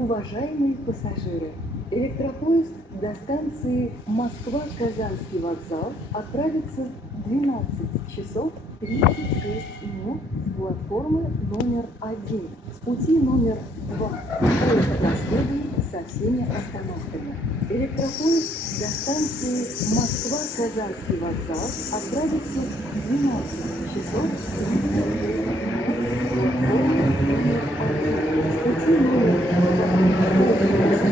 Уважаемые пассажиры, электропоезд до станции Москва-Казанский вокзал отправится в 12 часов 36 минут с платформы номер 1. С пути номер 2 поезд проследует со всеми остановками. Электропоезд до станции Москва-Казанский вокзал отправится в 12 часов 36 минут с платформы номер 1. С пути номер 2 поезд